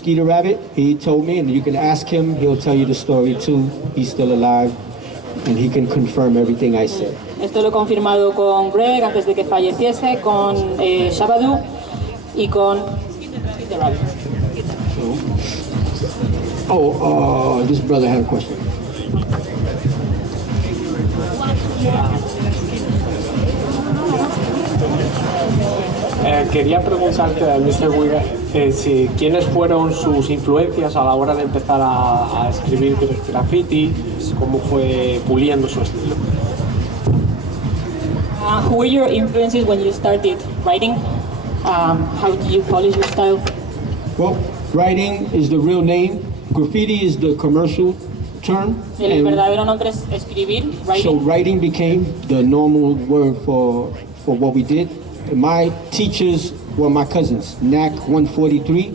Skeeter Rabbit. He told me, and you can ask him, he'll tell you the story too. He's still alive, and he can confirm everything I said. Esto lo he confirmado con Greg antes de que falleciese, con Shabadoo y con Skeeter Rabbit. This brother had a question. Quería preguntarte a Mr. Wiggles quiénes fueron sus influencias a la hora de empezar a escribir graffiti, cómo fue puliendo su estilo. Who were your influences when you started writing? How did you polish your style? Well, writing is the real name. Graffiti is the commercial term. El verdadero nombre es escribir, writing. So writing became the normal word for what we did. My teachers were my cousins, NAC 143.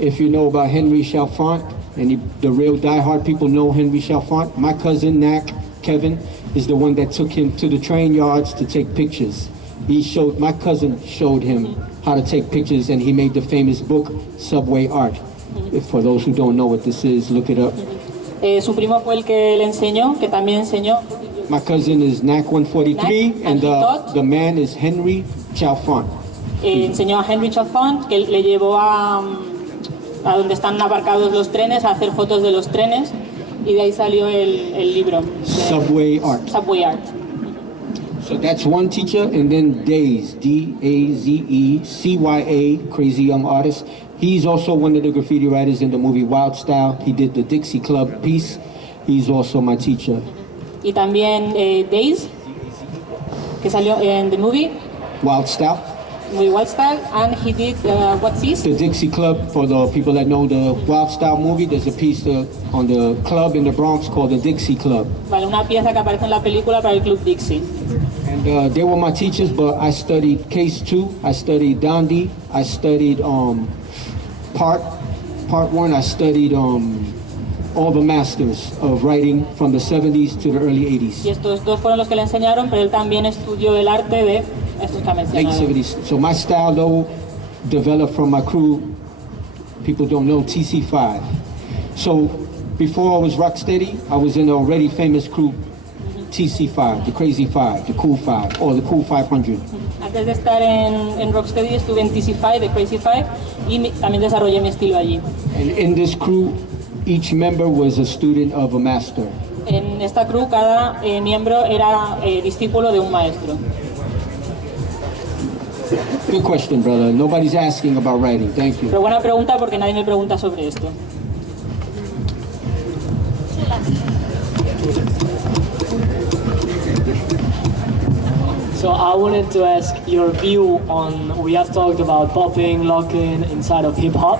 If you know about Henry Chalfant, and the real diehard people know Henry Chalfant, my cousin NAC, Kevin, is the one that took him to the train yards to take pictures. My cousin showed him how to take pictures, and he made the famous book, Subway Art. For those who don't know what this is, look it up. Su primo fue el que le enseñó, que también enseñó. My cousin is NAC 143, and the man is Henry Chalfant. Enseñó a Henry Chalfant, que le llevó a donde están aparcados los trenes, a hacer fotos de los trenes, y de ahí salió el libro. Subway Art. Subway Art. So that's one teacher, and then Daze, D-A-Z-E-C-Y-A, Crazy Young Artist. He's also one of the graffiti writers in the movie Wild Style. He did the Dixie Club piece. He's also my teacher. Y también Daze, que salió en the movie Wild Style. Wild Style, and he did what's this? The Dixie Club. For the people that know the Wild Style movie, there's a piece on the club in the Bronx called the Dixie Club. Vale, una pieza que aparece en la película para el Club Dixie. And they were my teachers, but I studied Case 2, I studied Dondi, I studied Part 1, I studied all the masters of writing from the 70s to the early 80s. Y estos dos fueron los que le enseñaron, pero él también estudió el arte de estos que ha mencionado. Late 70s. So my style, though, developed from my crew. People don't know TC5. So before I was Rocksteady, I was in the already famous crew TC5, the Crazy 5, the Cool 5, or the Cool 500. Antes de estar en Rocksteady estuve en TC5, the Crazy 5, y también desarrollé mi estilo allí. And in this crew, each member was a student of a master. En esta crew cada miembro era discípulo de un maestro. Good question, brother. Nobody's asking about writing. Thank you. Pero buena pregunta porque nadie me pregunta sobre esto. So I wanted to ask your view on, we have talked about popping, locking inside of hip hop,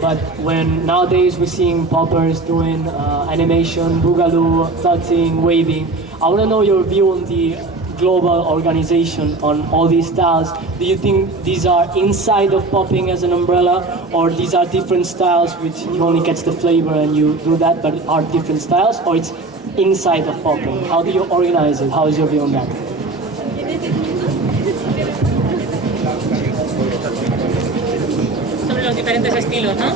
but when nowadays we're seeing poppers doing animation, boogaloo, touching, waving, I want to know your view on the global organization on all these styles. Do you think these are inside of popping as an umbrella, or these are different styles which you only catch the flavor and you do that, but are different styles, or it's inside of popping? How do you organize it? How is your view on that? Sobre los diferentes estilos, ¿no?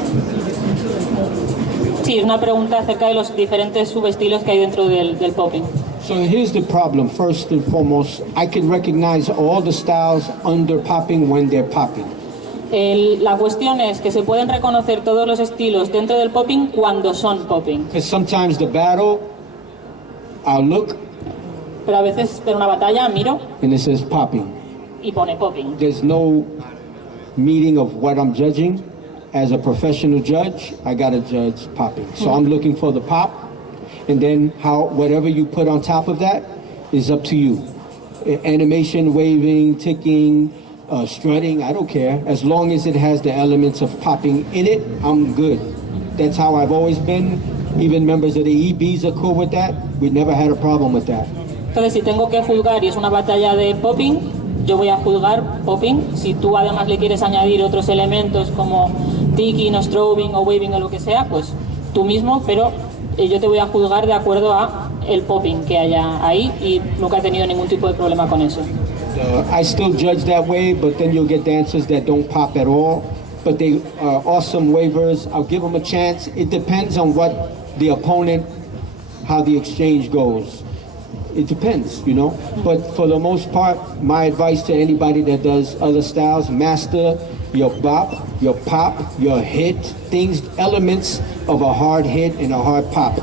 Sí, es una pregunta acerca de los diferentes subestilos que hay dentro del popping. So here's the problem. First and foremost, I can recognize all the styles under popping when they're popping. La cuestión es que se pueden reconocer todos los estilos dentro del popping cuando son popping. Because sometimes the battle, I'll look, Pero a veces en una batalla miro and it says popping. y pone popping. There's no meaning of what I'm judging. As a professional judge, I gotta judge popping. So I'm looking for the pop, and then whatever you put on top of that is up to you. Animation, waving, ticking, strutting, I don't care. As long as it has the elements of popping in it, I'm good. That's how I've always been. Even members of the EBs are cool with that. We never had a problem with that. Entonces, si tengo que juzgar y es una batalla de popping, yo voy a juzgar popping. Si tú además le quieres añadir otros elementos como ticking o strobing o waving o lo que sea, pues tú mismo, pero yo te voy a juzgar de acuerdo a el popping que haya ahí, y nunca he tenido ningún tipo de problema con eso. I still judge that way, but then you'll get dancers that don't pop at all, but they are awesome wavers. I'll give them a chance. It depends on what the opponent, how the exchange goes. It depends, you know. But for the most part, my advice to anybody that does other styles, master your bop, your pop, your hit, things, elements of a hard hit and a hard pop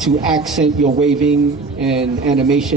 to accent your waving and animation.